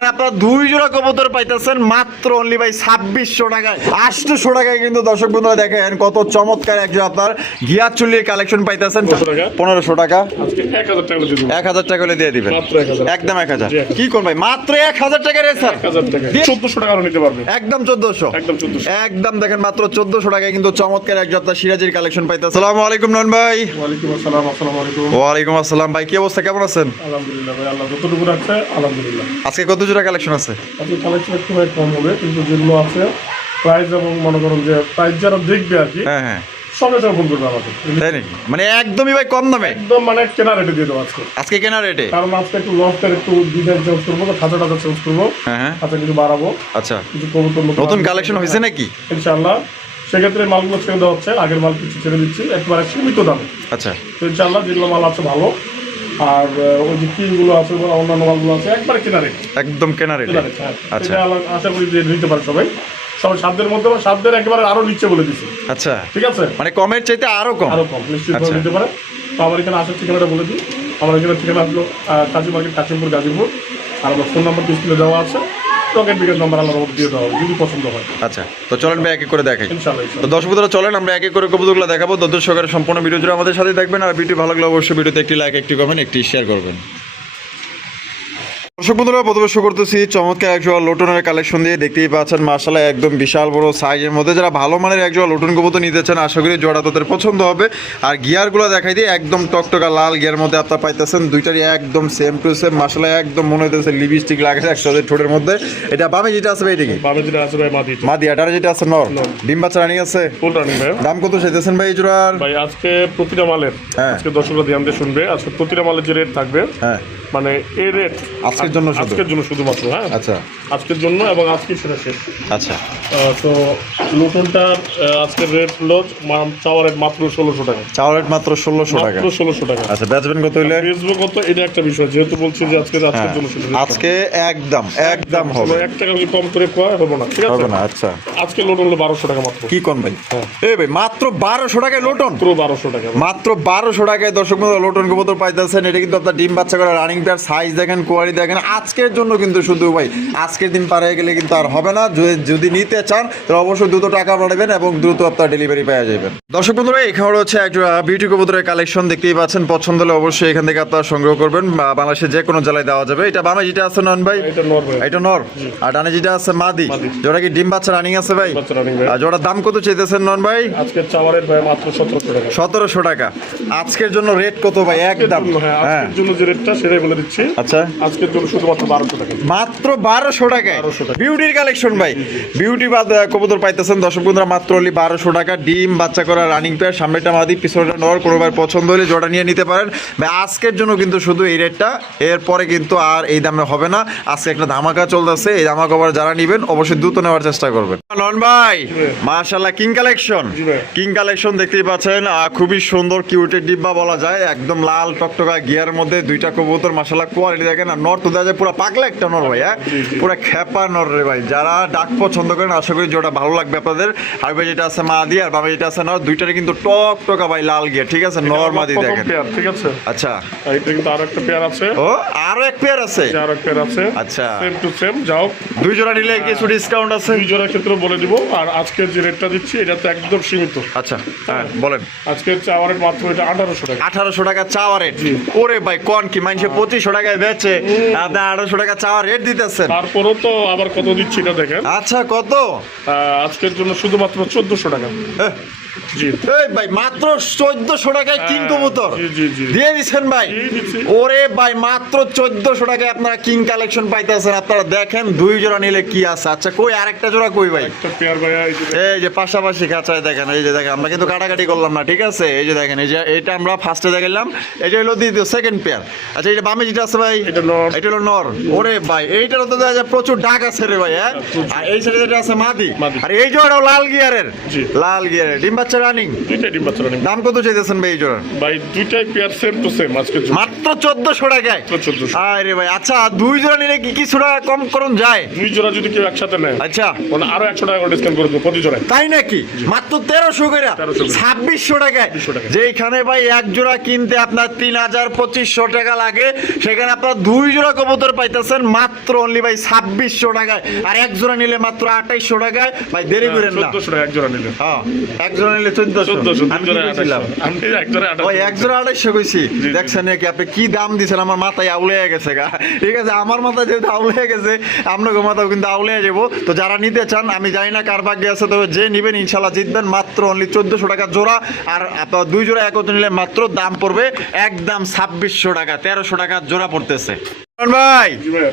আপনারা দুই জোড়া কবুতর পাইতেছেন মাত্র অনলি ভাই ছাব্বিশশো টাকায়। আটশোশো টাকায় কিন্তু দর্শক বন্ধুরা দেখেন কত চমৎকার একজন আপনার গিয়ার চুল্লির কালেকশন পাইতেছেন। পনেরোশো টাকা। এক হাজার টাকা দিয়ে দেবো। এক হাজার টাকা হলে দিয়ে দিবেন। একদম এক হাজার। জি, এক হাজার। কি কোন ভাই? মাত্র এক হাজার টাকা রে স্যার। এক হাজার টাকা চোদ্দশো টাকা নিতে পারবে। একদম চোদ্দশো। একদম দেখেন মাত্র চোদ্দশো টাকায় কিন্তু চমৎকার একজন আপনার সিরাজির কালেকশন পাইতে আসসালামু আলাইকুম নন ভাই। আসসালাম আসসালামু ওয়ালাইকুম আসসালাম ভাই কি অবস্থা? কেমন আছেন? আলহামদুলিল্লাহ ভাই আল্লাহ যতটুকু রাখছে আলহামদুলিল্লাহ। আজকে কত জোড়া কালেকশন আছে। আজকে কালেকশন একটু কম হবে কিন্তু যেগুলো আছে প্রাইস এবং মনে করুন যে প্রাইস যারা দেখবে আর কি হ্যাঁ হ্যাঁ। সঙ্গে সঙ্গে ফোন করবে আমাকে। তাই নাকি? মানে একদমই ভাই কম দামে? একদম মানে কেনা রেটে দিয়ে দেবো আজকে। আজকে কেনা রেটে কারণ আজকে একটু লফটের একটু ডিজাইন চেঞ্জ করব চেঞ্জ করব। হ্যাঁ হ্যাঁ। কিছু বাড়াবো। আচ্ছা। কিছু কবুতর নতুন কালেকশন হয়েছে নাকি? ইনশাআল্লাহ। সেক্ষেত্রে মালগুলো ছেড়ে দেওয়া হচ্ছে আগের মাল কিছু ছেড়ে দিচ্ছি একবারে সীমিত দামে। আচ্া তো ইনশাআল্লাহ যেগুলো মাল আছে ভালো। আর ওই যে আছে বা অন্যান্য মালগুলো আছে একবারে কেনা রেট। একদম কেনা রেট। হ্যাঁ। আচ্ছা। আশা করি যে নিতে পারে সবাই। সাধ্যের মধ্যে বা সাধ্যের একেবারে আরও নিচে বলে আচ্ছা। ঠিক আছে? মানে কমের চাইতে আরও কম? আরও কম আচ্ছা। নিতে পারে। তো আমার এখানে আসার ঠিকানাটা বলে দিই। আমার এখানে ঠিকানা আসলো কাজী মার্কেট কাশিমপুর গাজীপুর। আর আমার ফোন নাম্বার ডিসপ্লে দেওয়া আছে। টকেট বিকেট নাম্বার আলাদা দিয়ে দেওয়া হবে যদি পছন্দ হয়। আচ্ছা তো চলেন ভাই এক এক করে দেখাই। ইনশাআল্লাহ তো দর্শক বন্ধুরা চলেন আমরা এক এক করে কবুতরগুলো দেখাবো। দর্শক সম্পূর্ণ ভিডিও জুড়ে আমাদের সাথে দেখবেন আর ভিডিও ভালো লাগলে অবশ্যই ভিডিওতে একটি লাইক একটি কমেন্ট একটি শেয়ার করবেন। দর্শক বন্ধুরা প্রথমে শুরু করতেছি চমৎকার একজোড়া লোটনের কালেকশন দিয়ে। দেখতেই পাচ্ছেন মার্শাল্লাহ একদম বিশাল বড় সাইজের মধ্যে। যারা ভালো মানের একজোড়া লোটন কবুতর নিতে চান আশা করি জোড়া তাদের পছন্দ হবে। আর গিয়ারগুলো দেখাই দিয়ে একদম টকটকা লাল গিয়ার মধ্যে আপনার পাইতেছেন। দুইটারই একদম সেম টু সেম মার্শাল্লাহ একদম মনে হইতেছে লিপস্টিক লাগাছে একসাথে ঠোঁটের মধ্যে। এটা বামে যেটা আছে ভাই এদিকে বামে যেটা আছে ভাই মাদি মা দিয়াটার যেটা আছে নর। ডিম বাচ্চা রানিং আছে? ফুল রানিং ভাই। দাম কত চাইতেছেন ভাই জোড়ার? ভাই আজকে প্রতিটা মালের। হ্যাঁ। আজকে দর্শকরা ধ্যান দিয়ে শুনবে। আজকে প্রতিটা মালের যে রেট থাকবে হ্যাঁ। মানে এই রেট আজকের জন্য শুধু? আজকের জন্য শুধুমাত্র হ্যাঁ। আচ্ছা। আজকের জন্য এবং আজকে সেটা শেষ। আচ্ছা। তো নতুনটার আজকের রেট হলো মা- চাওয়া রেট মাত্র ষোলোশো টাকা। চাওয়ার রেট মাত্র ষোলোশো টাকা। মাত্র ষোলোশো টাকা। আচ্ছা বেচবেন কত হইলে? ফেসবুক কত? এটা একটা বিষয় যেহেতু বলছি যে আজকে হ্যাঁ। আজকের জন্য শুধু আজকে একদম একদম হবে। এক টাকা যদি কম করে কোয়া হবে না ঠিক আছে? হবে না আচ্ছা। আজকে লোন হলো বারোশো টাকা মাত্র। কি কোন ভাই? এই ভাই মাত্র বারোশো টাকায় লোটন মাত্র বারোশো টাকা। মাত্র বারোশো টাকায় দর্শক বন্ধু লোটন কবুতর পাইতেছেন। এটা কিন্তু আপনার ডিম বাচ্চা করা রানিং পেয়ার সাইজ দেখেন কোয়ালিটি দেখেন আজকের জন্য কিন্তু শুধু ভাই আজকের দিন পার হয়ে গেলে কিন্তু আর হবে না। যদি- নিতে চান তাহলে অবশ্যই দ্রুত টাকা পাঠাবেন এবং দ্রুত আপনার ডেলিভারি পাওয়া যাবেন দর্শক বন্ধুরা এখানে হচ্ছে একটা বিউটি কবুতরের কালেকশন দেখতেই পাচ্ছেন। পছন্দ হলে অবশ্যই এখান থেকে আপনারা সংগ্রহ করবেন। বাংলাদেশের যে কোনো জেলায় দেওয়া যাবে। এটা বামে যেটা আছে নন ভাই? এটা নর আর ডানে যেটা আছে মাদি। যেটা কি ডিম বাচ্চা রানিং আছে ভাই। আর যেটার দাম কত চাইতেছেন নন ভাই? আজকের চাওয়া রেট ভাই মাত্র সতেরোশো টাকা। সতেরোশো টাকা। আজকের জন্য রেট কত ভাই? একদম। হ্যাঁ হ্যাঁ আজকের জন্য যে রেটটা সেটাই বলে দিচ্ছি। আচ্ছা। আজকের জন্য শুধুমাত্র বারোশো টাকা। মাত্র বারোশো টাকায়। বিউটির কালেকশন ভাই। বিউটি কবুতর পাইতেছেন। দর্শক বন্ধুরা মাত্র বারোশো টাকা। ডিম বাচ্চা করা রানিং পেয়ার সামনেটা মাদি পিছনেটা নর। কোনো ভাই পছন্দ হলে জোড়া নিয়ে নিতে পারেন। ভাই আজকের জন্য কিন্তু শুধু এই রেটটা এরপরে কিন্তু আর এই দামে হবে না। আজকে একটা ধামাকা চলতেছে। এই ধামাকা আবার যারা নিবেন অবশ্যই দ্রুত নেওয়ার চেষ্টা করবেন। নন ভাই মাশাল্লাহ কিং কালেকশন কিং কালেকশন দেখতেই পাচ্ছেন। খুবই সুন্দর কিউটের ডিব্বা বলা যায়। একদম লাল টকটকা গিয়ার মধ্যে দুইটা কবুতর। মাসাল্লাহ কোয়ালিটি দেখেন। আর নর তো দেখা যায় পুরো পাগলা একটা নর ভাই হ্যাঁ? পুরো খেপা নর রে ভাই। যারা ডাক পছন্দ করেন আশা করি যেটা ভালো লাগবে আপনাদের। আর ভাই যেটা আছে মা দিয়ে আর বাবা যেটা আছে নর দুইটারে কিন্তু টক টকা ভাই লাল গিয়ার ঠিক আছে? নর মাদি প্রথম দেখেন। ঠিক আছে? আচ্ছা। এটা কিন্তু আরও একটা পেয়ার আছে। ও আরও এক পেয়ার আছে? আরও এক পেয়ার আছে। আচ্ছা। সেম টু সেম যাও। দুই জোড়া নিলে কিছু ডিসকাউন্ট আছে? দুই জোড়ার ক্ষেত্রে বলে দিব। আর আজকের যে রেটটা দিচ্ছি এটা তো একদম সীমিত। আচ্ছা হ্যাঁ। বলেন। আজকের চাওয়া রেট মাত্র এটা আঠারোশো টাকা। আঠারোশো টাকা চাওয়া রেট ওরে ভাই কোন কি? মানুষে পঁচিশশো টাকায় বেচে আপনি আঠারোশো টাকা চাওয়া রেট দিতেছেন। তারপরও তো আবার কত দিচ্ছি না দেখেন। আচ্ছা কত? আজকের জন্য শুধুমাত্র চোদ্দশো টাকা। এই ভাই মাত্র চোদ্দশো টাকায় কিং কবুতর। জি, জি, জি। দিয়ে দিচ্ছেন ভাই। ওরে ভাই মাত্র চোদ্দশো টাকায় আপনারা কিং কালেকশন পাইতেছেন। আপনারা দেখেন দুই জোড়া নিলে কি আছে। আচ্ছা কই আরেকটা জোড়া কই ভাই? এই যে পাশাপাশি খাঁচায় দেখেন এই যে দেখেন আমরা কিন্তু কাটাকাটি করলাম না ঠিক আছে? এই যে দেখেন এই যে এটা আমরা ফার্স্টে দেখালাম এটা হলো দ্বিতীয় সেকেন্ড পেয়ার আচ্ছা এটা বামে যেটা আছে ভাই? এটা হলো নর। ওরে ভাই এইটারও তো দেখা যায় প্রচুর ডাক আছে রে ভাই হ্যাঁ? আর এই সাইডে যেটা আছে মাদি। আর এই জোড়াও লাল গিয়ারের। লাল গিয়ারের। ডিম বাচ্চা রানিং দুইটাই ডিম বাচ্চা রানিং দাম কত চাইতেছেন ভাই এই জোড়া ভাই দুইটাই পেয়ার সেম টু সেম জন্য মাত্র চোদ্দশো টাকায়? মাত্র 1400 আরে ভাই আচ্ছা দুই জোড়া নিলে কি কিছু টাকা কম করুন যায়? দুই জোড়া যদি কেউ একসাথে নেয় আচ্ছা। মানে আরও একশো টাকা করে ডিসকাউন্ট করে দেবো প্রতি জোড়ায়। তাই নাকি? মাত্র তেরোশো করে 1300 করে। ছাব্বিশশো টাকায়। 2600 টাকায়। যেখানে ভাই এক জোড়া কিনতে আপনার তিন হাজার পঁচিশশো টাকা লাগে সেখানে আপনার দুই জোড়া কবুতর পাইতেছেন মাত্র অনলি ভাই ছাব্বিশশো টাকায়। আর এক জোড়া নিলে মাত্র আঠাইশশো টাকায়। ভাই দেরি করেন না। এক জোড়া নিলে। হ্যাঁ এক জোড়া নিলে চোদ্দশো। চোদ্দশো আমি দুই কি জোড়ায় কইছিলাম? আঠাশশো। আমি এক জোড়ায় ওই এক জোড়া আড়াইশো কইছি। দেখছেন নাকি আপনি কি দাম দিচ্ছেন আমার মাথায় আউলে গেছে গা। ঠিক আছে আমার মাথায় যেহেতু আউলে গেছে আপনাকে মাথাও কিন্তু আউলে যাব। তো যারা নিতে চান আমি জানি না কার ভাগ্যে আছে তবে যে নিবেন ইনশাল্লাহ জিতবেন। মাত্র অনলি চোদ্দশো টাকা জোড়া আর আপনার দুই জোড়া একত্র নিলে মাত্র দাম পড়বে একদম ছাব্বিশশো টাকা তেরোশো টাকা জোড়া পড়তেছে। ভাই।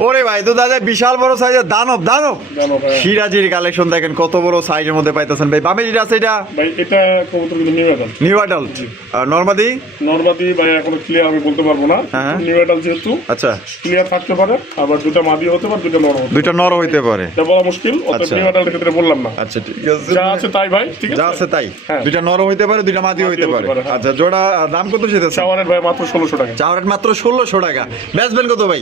ওরে ভাই তো দাদা বিশাল বড় সাইজের দানব দানব। দানব, হ্যাঁ। সিরাজির কালেকশন দেখেন কত বড় সাইজের মধ্যে পাইতেছেন ভাই। বামে যেটা আছে এটা? ভাই এটা কবুতর কিন্তু নিউ অ্যাডাল নিউ আইডল নর্মাদি? নর্মাদি ভাই এখনও ক্লিয়ার আমি বলতে পারব না। হ্যাঁ। নিউ যেহেতু আচ্ছা। ক্লিয়ার থাকতে পারে আবার দুটা মাদি হতে পারে দুটা নর হইতে পারে। পারে। এটা বলা মুশকিল অত আচ্ছা। নিউ অ্যাডালের ক্ষেত্রে বললাম না। আচ্ছা ঠিক আছে। যা আছে তাই ভাই ঠিক যা আছে তাই। হ্যাঁ। নর হইতে পারে দুইটা মাদি হইতে পারে। হ্যাঁ। আচ্ছা জোড়া দাম কত চাওয়ারের ভাই মাত্র ষোলোশো টাকা। চাওয়ারের মাত্র ষোলোশো টাকা। বেচবেন কত ভাই?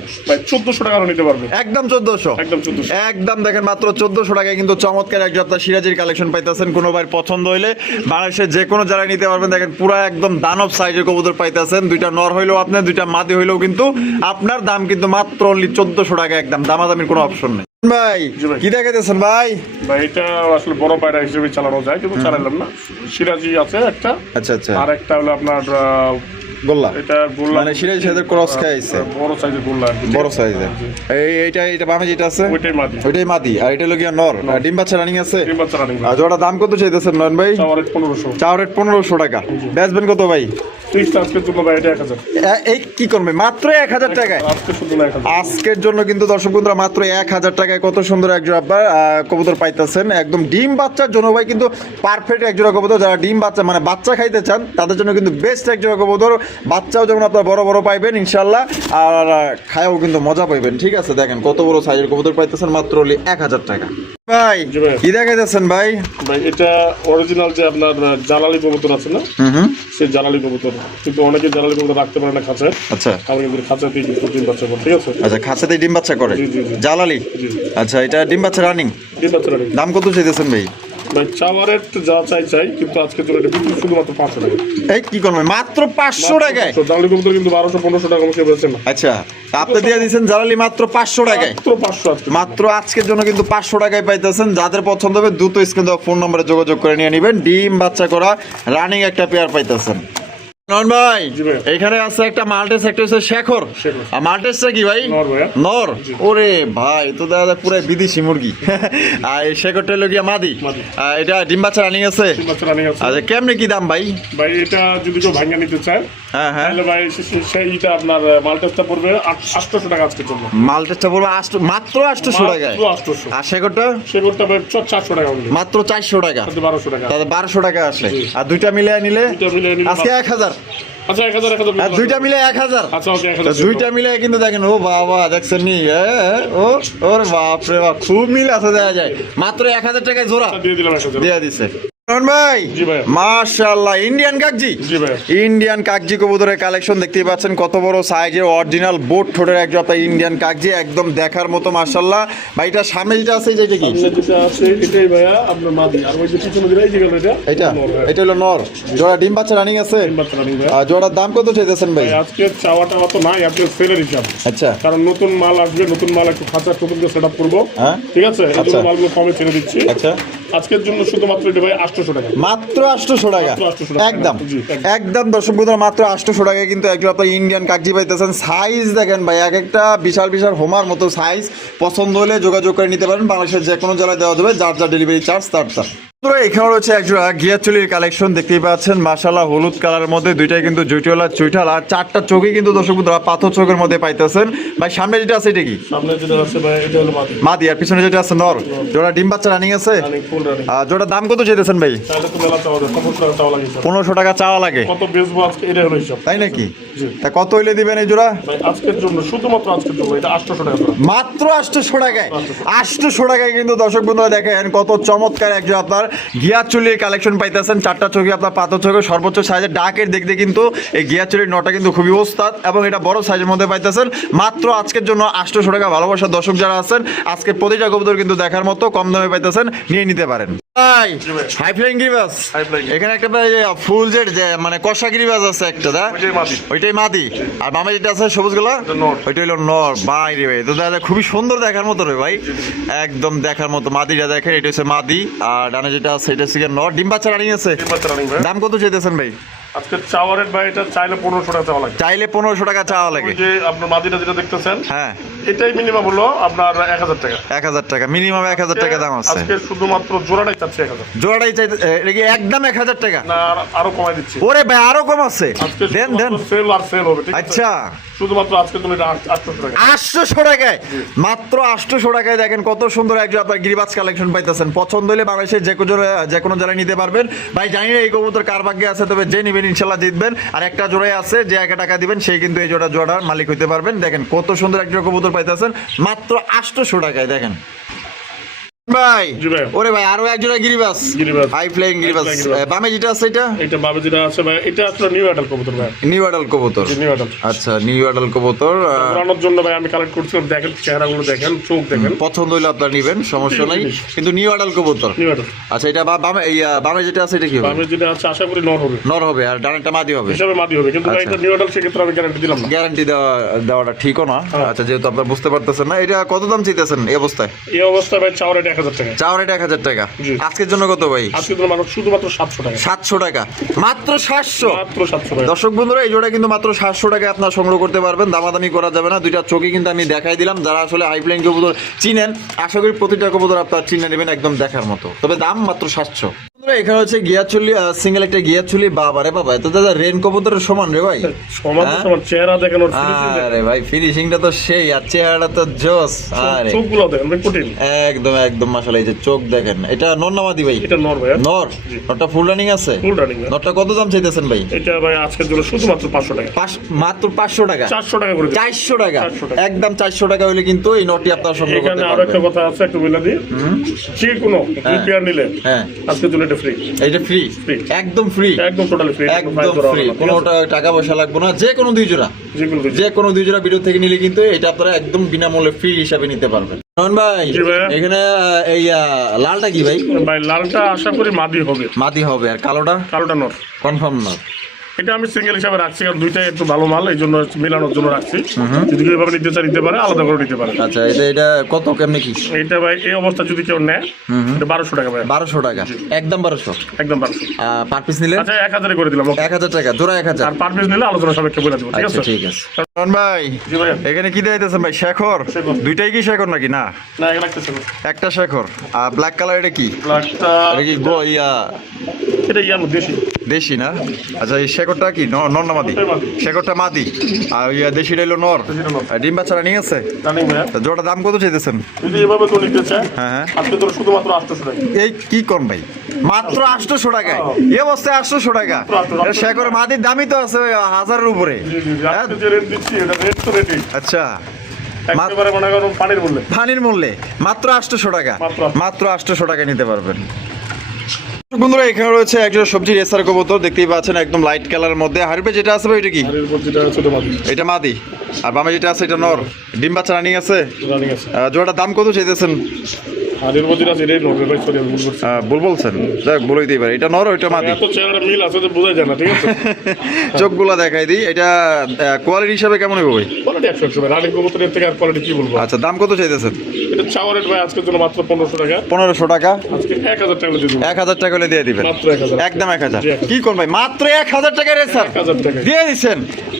চোদ্দশো টাকা নিতে পারবে। একদম চোদ্দশো। একদম 1400 একদম দেখেন মাত্র চোদ্দশো টাকায় কিন্তু চমৎকার এক আপনার সিরাজির কালেকশন পাইতেছেন কোনো ভাই পছন্দ হইলে। বাংলাদেশের যে কোনো জায়গায় নিতে পারবেন। দেখেন পুরো একদম দানব সাইজের কবুতর পাইতেছেন। দুইটা নর হইলেও আপনার দুইটা মাদি হইলেও কিন্তু আপনার দাম কিন্তু মাত্র অনলি চোদ্দশো টাকা একদম। দামাদামির কোনো অপশন নেই। ভাই। কি দেখাইতেছেন ভাই? ভাই এটা আসলে বড় পায়রা হিসেবে চালানো যায় কিন্তু চালালাম না। সিরাজি আছে একটা। আচ্ছা আচ্ছা। আর একটা হলো আপনার গোল্লা? এটা গোল্লা। মানে সিরাজি ক্রস খাইছে। বড় সাইজের গোল্লা বড় সাইজের এই এইটা বামে যেটা আছে? ওইটাই মাদি। ওইটাই মাদি। আর এটা নর। ডিম বাচ্চা রানিং আছে? ডিম বাচ্চা রানিং আর জোড়া দাম কত চাইতেছেন নয়ন ভাই? চাওয়ার পনেরোশো। চার রেট পনেরোশো টাকা। বেচবেন কত ভাই? এটা এই কি করবে? মাত্র এক হাজার টাকায়? আজকের জন্য কিন্তু দর্শক বন্ধুরা মাত্র এক হাজার টাকায় কত সুন্দর এক জোড়া আপনার কবুতর পাইতেছেন। একদম ডিম বাচ্চার জন্য ভাই কিন্তু পারফেক্ট এক জোড়া কবুতর। যারা ডিম বাচ্চা মানে বাচ্চা খাইতে চান তাদের জন্য কিন্তু বেস্ট এক জোড়া কবুতর। বাচ্চাও যেমন আপনার বড় বড় পাইবেন ইনশাল্লাহ আর খায়াও কিন্তু মজা পাইবেন। ঠিক আছে দেখেন কত বড় সাইজের কবুতর পাইতেছেন মাত্র হলে এক হাজার টাকা। ভাই। কি দেখাইতেছেন ভাই? ভাই এটা অরিজিনাল যে আপনার জালালি কবুতর আছে না? সেই জালালি কবুতর। কিন্তু অনেকে জালালি কবুতর রাখতে পারে না খাঁচায়। আচ্ছা। আমরা কিন্তু খাঁচাতেই কিন্তু ডিম বাচ্চা করে ঠিক আছে? আচ্ছা খাঁচাতেই ডিম বাচ্চা করে। জালালি? আচ্ছা এটা ডিম বাচ্চা রানিং ডিম বাচ্চা রানিং দাম কত চাইতেছেন ভাই? ভাই চাওয়ারের তো যা চাই চাই কিন্তু আজকের জন্য এটা বিক্রি শুধুমাত্র পাঁচশো টাকা। এই কি করবে মাত্র পাঁচশো টাকায়? কবুতর কিন্তু বারোশো পনেরোশো টাকা মুখে বেরোচ্ছে না। আচ্ছা আপনি দিয়ে দিয়েছেন জালালি মাত্র পাঁচশো টাকায়। মাত্র পাঁচশো মাত্র আজকের জন্য কিন্তু পাঁচশো টাকায় পাইতেছেন। যাদের পছন্দ হবে দ্রুত স্ক্রিন দেওয়া ফোন নম্বরে যোগাযোগ করে নিয়ে নিবেন। ডিম বাচ্চা করা রানিং একটা পেয়ার পাইতেছেন। নন ভাই এখানে আছে একটা মাল্টেস একটা হচ্ছে শেখর। আর মাল্টেসটা কি ভাই? নর ওরে ভাই তো দাদা পুরো বিদেশি মুরগি। আর এই শেখরটা হলো গিয়া মাদি। এটা ডিম বাচ্চা রানিং আছে? আচ্ছা কেমনে কি দাম ভাই? ভাই এটা যদি কেউ নিতে চায় হ্যাঁ হ্যাঁ। ভাই সেইটা আপনার মাল্টেসটা পড়বে আটশোশো টাকা মাল্টেসটা আষ্ট মাত্র আটশোশো টাকায়? আর শেখরটা? চারশো টাকা মাত্র চারশো টাকা। বারোশো টাকা। তাহলে বারোশো টাকা আসে আর দুইটা মিলে নিলে আজকে এক হাজার। আচ্ছা এক হাজার এক হাজার আর দুইটা মিলে এক হাজার। আচ্ছা ওকে এক হাজার দুইটা মিলে কিন্তু দেখেন ও বাবা দেখছেন নি? ও ওর বাপ রে বাপ খুব মিল আছে দেখা যায়। মাত্র এক হাজার টাকায় জোড়া। দিয়ে দিলাম এক হাজার। দিয়ে দিছে। মাশাআল্লাহ ইন্ডিয়ান কাকজি? জি ইন্ডিয়ান কাকজি কবুতরের কালেকশন দেখতেই পাচ্ছেন কত বড় সাইজের অরিজিনাল বোট ঠোঁটের একজন আপনার ইন্ডিয়ান কাকজি একদম দেখার মতো মাশাআল্লাহ। ভাই এটা সামনে যেটা আছে যেটা কি? সামনে যেটা আছে এটাই ভাইয়া আপনার মাদি। আর ওই যে পিছনে যেটা এই যে গেল এটা? এটা? নর ভাইয়া। এটা হলো নর। জোড়া ডিম বাচ্চা রানিং আছে। আর জোড়ার দাম কত চাইতেছেন ভাই? আজকে চাওয়া টাওয়া তো নাই সেলের হিসাব আচ্ছা। কারণ নতুন মাল আসবে নতুন মাল একটু খাঁচা নতুন করে সেট আপ করব। হ্যাঁ। ঠিক আছে? এই আচ্ছা। মালগুলো কমে ছেড়ে দিচ্ছি। আচ্ছা। আজকের জন্য শুধুমাত্র এটা ভাই মাত্র আটশোশো টাকা। মাত্র 800 টাকা। একদম। একদম। একদম দর্শক বন্ধুরা মাত্র আটশোশো টাকা কিন্তু একজন আপনার ইন্ডিয়ান কাগজি পাইতেছেন। সাইজ দেখেন ভাই এক একটা বিশাল বিশাল হোমার মতো সাইজ। পছন্দ হলে যোগাযোগ করে নিতে পারেন। বাংলাদেশের যে কোনো জেলায় দেওয়া যাবে। যার যার ডেলিভারি চার্জ তার। এখানে রয়েছে একজোড়া গিয়াচুলির কালেকশন দেখতেই পাচ্ছেন। মাসালা হলুদ কালারের মধ্যে দুইটাই কিন্তু জুইটলা চুইঠাল আর চারটা চোখই কিন্তু দর্শক বন্ধুরা পাথর চোখের মধ্যে পাইতেছেন। ভাই সামনে যেটা আছে এটা কি? মাদি আর পিছনে যেটা আছে নর। জোড়া ডিম বাচ্চা রানিং আছে? আর জোড়া দাম কত চাইতেছেন ভাই? পনেরোশো টাকা চাওয়া লাগে তাই নাকি? তা কত হইলে দিবেন এই জোড়া। মাত্র আটশোশো টাকায়? আটশোশো। টাকায় কিন্তু দর্শক বন্ধুরা দেখেন কত চমৎকার একজন আপনার। গিয়ার চুলির কালেকশন পাইতেছেন, চারটা চোখে আপনার পাথর চোখে সর্বোচ্চ সাইজের ডাকের দেখতে কিন্তু এই গিয়ার চুলির নটা কিন্তু খুবই ওস্তাদ এবং এটা বড় সাইজের মধ্যে পাইতেছেন। মাত্র আজকের জন্য আটশোশো টাকা ভালোবাসার দর্শক যারা আছেন, আজকের প্রতিটা কবুতর কিন্তু দেখার মতো কম দামে পাইতেছেন, নিয়ে নিতে পারেন। ভাই হাই ফ্লাইং গিরিবাস এখানে একটা ভাই ফুল জেড মানে কষা গিরিবাস আছে একটা দা ওইটাই মাদি। আর বামে যেটা আছে সবুজগুলা? ওইটা হলো নর। রে ভাই তো দাদা খুবই সুন্দর দেখার মতো রে ভাই। একদম দেখার মতো। মাদিটা দেখেন এটা হচ্ছে মাদি। আর ডানে যেটা আছে এটা হচ্ছে নর। ডিম বাচ্চা রানিং আছে। দাম কত চাইতেছেন ভাই? আজকে চাওয়ারের ভাই এটা চাইলে পনেরোশো টাকা চাওয়া লাগে। চাইলে পনেরোশো টাকা চাওয়া লাগে। যে আপনার মাদিটা যেটা দেখতেছেন হ্যাঁ। এটাই মিনিমাম হলো আপনার এক হাজার টাকা। এক হাজার টাকা মিনিমাম এক হাজার টাকা দাম আছে। আজকে শুধুমাত্র জোড়াটাই চাচ্ছি এক হাজার। জোড়াটাই চাইতে এটা কি একদম এক হাজার টাকা? না আরও কমাই দিচ্ছি। ওরে ভাই আরও কম আছে। আজকে দেন দেন। সেল আর সেল হবে আচ্ছা। শুধুমাত্র আজকে তুমি আটশো টাকা। আটশোশো টাকায়? মাত্র আটশোশো টাকায় দেখেন কত সুন্দর একজন আপনার গিরিবাজ কালেকশন পাইতেছেন। পছন্দ হলে বাংলাদেশের যে কোনো যে কোনো জেলায় নিতে পারবেন। ভাই জানি না এই কবুতর কার ভাগ্যে আছে তবে যে নেবেন ইনশাল্লাহ জিতবেন। আর একটা জোড়াই আছে, যে একা টাকা দিবেন, সেই কিন্তু এই জোড়া জোড়ার মালিক হইতে পারবেন। দেখেন, কত সুন্দর একটা কবুতর পাইতেছেন, মাত্র আটশোশো টাকায়, দেখেন। ভাই ওরে ভাই আরও এক জোড়া গিরিবাস। গিরিবাস। হাই ফ্লাইং গিরিবাস বামে যেটা আছে এটা? এটা বাবে যেটা আছে ভাই এটা আসলে নিউ অ্যাডাল কবুতর ভাই। নিউ আডাল কবুতর। নিউ অ্যাডাল আচ্ছা নিউ আডাল কবুতর উড়ানোর জন্য ভাই আমি কালেক্ট করছিলাম দেখেন চেহারাগুলো দেখেন চোখ দেখেন। পছন্দ হইলে আপনার নিবেন সমস্যা নাই। কিন্তু নিউ আডাল কবুতর। নিউ অ্যাডাল আচ্ছা এটা বামে বামে যেটা আছে এটা কি হবে? বাবে যেটা আছে আশা করি নর হবে। নর হবে আর ডানেরটা মাদি হবে। হিসাবে মাদি হবে কিন্তু ভাই আচ্ছা। এটা নিউ অ্যাডাল সেক্ষেত্রে আমি গ্যারান্টি দিলাম গ্যারান্টি দেওয়া দেওয়াটা ঠিকও না। হ্যাঁ। আচ্ছা যেহেতু আপনার বুঝতে পারতেছেন না এটা কত দাম চাইতেছেন এই অবস্থায়? এই অবস্থায় ভাই চাওয়ার এক হাজার টাকা। চাওয়ার এটা এক হাজার টাকা। আজকের জন্য কত ভাই? শুধুমাত্র সাতশো টাকা। সাতশো টাকা। মাত্র সাতশো। মাত্র সাতশো টাকা। দর্শক বন্ধুরা এই জোড়া কিন্তু মাত্র সাতশো টাকা আপনার সংগ্রহ করতে পারবেন। দামাদামি করা যাবে না। দুইটা চোখে কিন্তু আমি দেখাই দিলাম। যারা আসলে হাইপ্লাইন কবুতর চিনেন আশা করি প্রতিটা কবুতর আপনার চিনে নেবেন একদম দেখার মতো। তবে দাম মাত্র সাতশো। এখানে হচ্ছে গিয়ার চুলি সিঙ্গেল একটা গিয়ার চুলি। বাবা রে বাবা তো দাদা রেন কবুতরের সমান রে ভাই। সমান হ্যাঁ? সমান চেহারা দেখেন ওর আরে ভাই ফিনিশিংটা তো সেই আর চেহারাটা তো জোস। আরে। চোখগুলো দেখেন ভাই কঠিন। একদম একদম মাশাআল্লাহ এই যে চোখ দেখেন। এটা নন্নামাদি ভাই? এটা নর ভাই নর? নরটা ফুল রানিং আছে? ফুল রানিং নরটা কত দাম চাইতেছেন ভাই? এটা ভাই আজকের জন্য শুধুমাত্র পাঁচশো টাকা। মাত্র পাঁচশো টাকা? চারশো টাকা করে দিন। চারশো টাকা? 400 টাকা। একদম চারশো টাকা হলে কিন্তু এই নটি আপনার এখানে আরও একটা কথা আছে একটু বলে দিই। যে কোনো পেয়ার নিলে হ্যাঁ। আজকের জন্য এটা ফ্রি এটা ফ্রি একদম ফ্রি একদম টোটালি ফ্রি একদম ফ্রি কোনো টাকা পয়সা লাগবে না যে কোনো দুই জোড়া। যে কোনো দুই জোড়া। ভিডিও থেকে নিলে কিন্তু এটা আপনারা একদম বিনামূল্যে ফ্রি হিসাবে নিতে পারবেন। রহন ভাই এখানে এই লালটা কি ভাই? ভাই লালটা আশা করি মাদি হবে। মাদি হবে আর কালোটা? কালোটা নর। কনফার্ম না এটা আমি সিঙ্গেল হিসাবে রাখছি কারণ দুইটাই একটু ভালো মাল এই জন্য মেলানোর জন্য রাখছি। যদি কেউ এভাবে নিতে চায় নিতে পারে আলাদা করে নিতে পারে। আচ্ছা এটা এটা কত কেমনি কি? এইটা ভাই এই অবস্থা যদি কেউ নেয় এটা বারোশো টাকা ভাই। বারোশো টাকা। একদম বারোশো? একদম বারোশো। পার পিস নিলে? আচ্ছা এক হাজারে করে দিলাম। এক হাজার টাকা জোড়া এক হাজার। আর পার পিস নিলে আলোচনা সাপেক্ষে বলে দেবো ঠিক আচ্ছা আছে? ঠিক আছে। ভাই এখানে কি দিতেছেন ভাই শেখর? শেখর। দুইটাই কি শেখর নাকি? না? না একটা শেখর। আর ব্ল্যাক কালার এটা কি? ব্ল্যাকটা এটা কি ইয়া এটা দেশি। দেশি না? আচ্ছা এই শেখরটা কি? নর না মাদি? ওটাই মাদি। আর ইয়া দেশিটা হলো নর। ডিম বাচ্চারা নিয়ে আছে তা জোড়া দাম কত চাইতেছেন? এভাবে কেউ নিতে চায় হ্যাঁ, হ্যাঁ। আজকে তোর শুধুমাত্র আটশোশো টাকা। এই কি ভাই? মাত্র আটশোশো টাকায়। এই অবস্থায় আটশোশো টাকা। আটশো, আটশো। শেখর মাদির দামই তো আছে হাজারের উপরে। তো আচ্ছা। পানির মূল্যে। মাত্র আটশোশো টাকা। মাত্র মাত্র আটশোশো টাকা নিতে পারবেন। বন্ধুরা এখানে রয়েছে একজন সবজি রেসার কবুতর দেখতেই পাচ্ছেন একদম লাইট কালার মধ্যে। হারিপে যেটা আছে এটা ওইটা কি এটা মাদি। আর বামে যেটা আছে এটা নর। ডিম বাচ্চা রানিং আছে? জোড়াটার দাম কত চাইতেছেন? আর এরপর যেটা আছে এটাই নড়বে ভাই সরি আমি ভুল করছি আহ, বল বলছেন। যাক বলেই দিই এটা নর ওইটা মাদি। মিল আছে যে বোঝা যায় না ঠিক আছে? চোখগুলা দেখাই দিই। এটা কোয়ালিটি হিসাবে কেমন হবে ভাই? কোয়ালিটি একশো একশো ভাই। কবুতরের থেকে আর কোয়ালিটি কি বলব? আচ্ছা দাম কত চাইতেছেন? এটা চাওয়ার রেট ভাই আজকের জন্য মাত্র পনেরোশো টাকা। পনেরোশো টাকা। আজকে এক হাজার টাকা দিয়ে এক হাজার টাকা হলে দিয়ে দিবেন। মাত্র এক হাজার একদম এক হাজার। কি কোন ভাই? মাত্র এক হাজার টাকা রে স্যার। দিয়ে দিচ্ছেন।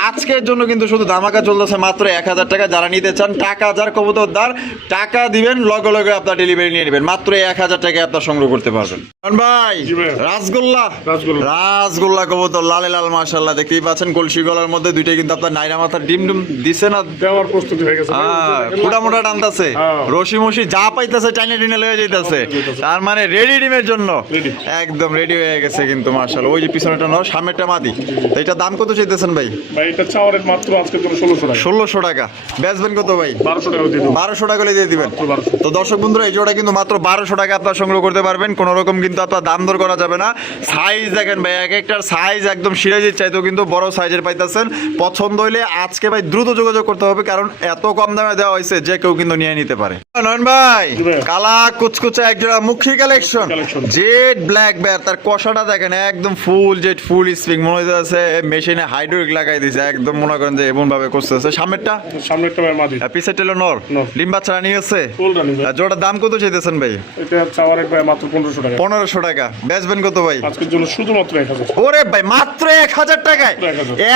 আজকের জন্য কিন্তু শুধু দামাকা চলতেছে মাত্র এক হাজার টাকা। যারা নিতে চান টাকা যার কবুতর দার টাকা দিবেন। লগে লগে আপনার ডেলিভারি নিয়ে নেবেন। মাত্র এক হাজার টাকায় আপনার সংগ্রহ করতে পারবেন। ভাই। রাসগোল্লা? রাসগোল্লা। রাসগোল্লা কবুতর লালে লাল মাশাল্লাহ দেখতেই পাচ্ছেন। কলসি গলার মধ্যে দুইটাই কিন্তু আপনার নাইরা মাথার ডিম ডিম দিছে না? দেওয়ার প্রস্তুতি হয়ে গেছে। মোটা মোটা টানতাছে হ্যাঁ। রশি মশি যা পাইতাছে টাইনে টিনে লয়ে যাইতাছে। তার মানে রেডি ডিমের জন্য। একদম রেডি হয়ে গেছে কিন্তু মার্শাল ওই যে পিছনেটা নয় সামনেটা মাদি। এটা দাম কত চাইতেছেন ভাই? ভাই এটা চাওয়ার মাত্র আজকের জন্য ষোলোশো টাকা। ষোলোশো টাকা। বেচবেন কত ভাই? বারোশো টাকা দিয়ে দেবো। বারোশো টাকা করে দিয়ে দিবেন। তো দর্শক বন্ধুরা এই জোড়া কিন্তু মাত্র বারোশো টাকা আপনার সংগ্রহ করতে পারবেন। কোনো রকম কিন্তু আপনার দাম দর করা যাবে না। সাইজ দেখেন ভাই এক একটার সাইজ একদম সিরাজের চাইতেও কিন্তু বড় সাইজের পাইতেছেন। পছন্দ হইলে আজকে ভাই দ্রুত যোগাযোগ করতে হবে কারণ এত কম দামে দেওয়া হয়েছে যে কেউ কিন্তু নিয়ে নিতে পারে। নয়ন ভাই কালা কুচকুচা একজোড়া মুখী কালেকশন। জেড ব্ল্যাক বেয়ার তার কষাটা দেখেন একদম ফুল জেড ফুল স্প্রিং মনে হইতেছে মেশিনে হাইড্রোলিক লাগাই দিয়েছে একদম মনে করেন যে এমন ভাবে করতেছে। সামনেরটা? সামনে একটা ভাই মাদি। পিসের টেলো নর। ডিম বাচ্চা ফুল আর জোড়ার দাম কত চাইতেছেন ভাই? এটা চাওয়ার এক ভাই মাত্র পনেরোশো টাকা। পনেরোশো টাকা। বেচবেন কত ভাই? আজকের জন্য শুধুমাত্র এক হাজার। ওরে ভাই মাত্র এক হাজার টাকায়?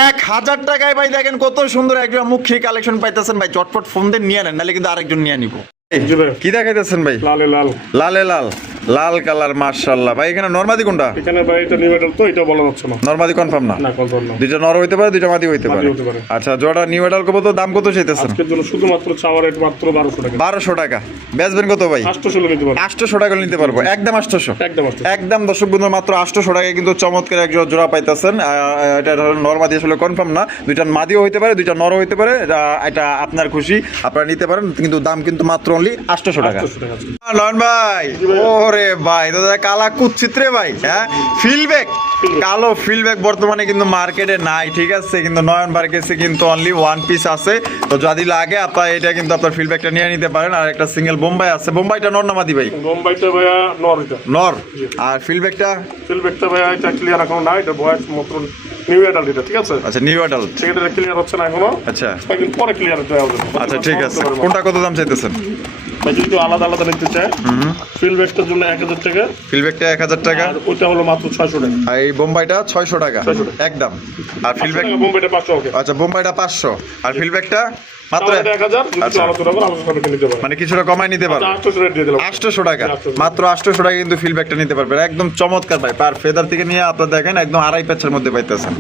এক হাজার। টাকায় ভাই দেখেন কত সুন্দর একজন মুখী কালেকশন পাইতেছেন ভাই। চটপট ফোন দিয়ে নিয়ে নেন নাহলে কিন্তু আরেকজন নিয়ে নিবো। কি দেখাইতেছেন ভাই? লালে লাল। লালে লাল। লাল কালার মার্শাল্লাহ ভাই এখানে নর্মাদি কোনটা? এখানে ভাই এটা নিউ মেডাল তো এটা বলা যাচ্ছে না। নর্মাদি কনফার্ম না? না কনফার্ম না। দুইটা নর হইতে পারে দুইটা মাদি হইতে পারে। আচ্ছা জোড়া নিউ এডাল কত দাম কত চাইতেছেন? আজকের জন্য শুধুমাত্র চাওয়ার রেট মাত্র বারোশো টাকা। বারোশো টাকা। বেচবেন কত ভাই? আটশো ষোলো নিতে পারব। আটশোশো টাকা নিতে পারব। একদম আটশোশো একদম আটশো। একদম দর্শক বন্ধু মাত্র আটশোশো টাকায় কিন্তু চমৎকার এক জোড়া জোড়া পাইতেছেন এটা ধরুন নর মাদি আসলে কনফার্ম না। দুইটা মাদিও হইতে পারে দুইটা নরও হইতে পারে। এটা- আপনার খুশি আপনারা নিতে পারেন। কিন্তু দাম কিন্তু মাত্র অনলি আটশোশো টাকা। আটশো টাকা। লন ভাই ওরে ভাই তো দাদা কালা কুচ্ছিত্রে ভাই হ্যাঁ? ফিলব্যাক কালো ফিলব্যাক বর্তমানে কিন্তু মার্কেটে নাই ঠিক আছে? কিন্তু নয়ন মার্কেটে কিন্তু অনলি ওয়ান পিস আছে। তো যদি লাগে আপনার এটা কিন্তু আপনার ফিলব্যাকটা নিয়ে নিতে পারেন। আর একটা সিঙ্গেল বোম্বাই আছে। বোম্বাইটা নর নামাদি ভাই? বোম্বাইটা ভাইয়া নর এটা। নর? আর ফিলব্যাকটা ফিলব্যাকটা ভাইয়া এটা ক্লিয়ার এখনও না এটা বয়স মাত্র নিউ মেডাল এটা ঠিক আছে? আচ্ছা নিউ অ্যাডাল সেটা ক্লিয়ার হচ্ছে না এখনও। আচ্ছা। পরে ক্লিয়ার হতে হবে আচ্ছা ঠিক আছে। কোনটা কত দাম চাইতেছেন? ভাই যদি কেউ আলাদা আলাদা নিতে চায় ফিলব্যাকটার জন্য এক হাজার টাকা। ফিলব্যাকটা এক হাজার টাকা। আর ওইটা হলো মাত্র ছয়শো টাকা। আর এই বোম্বাইটা ছয়শো টাকা। একদম। আর ফিলব্যাক টাকা বোম্বাইটা পাঁচশো আচ্ছা বোম্বাইটা পাঁচশো। আর মাত্র যদি আচ্ছা। মানে কিছুটা কমাই নিতে পারবে আটশো দিলাম। আটশোশো টাকা। মাত্র আটশোশো টাকা কিন্তু ফিলব্যাকটা নিতে পারবেন। একদম চমৎকার ভাই। পার ফেদার থেকে নিয়ে আপনার দেখেন একদম আড়াই প্যাচের মধ্যে পাইতেছেন।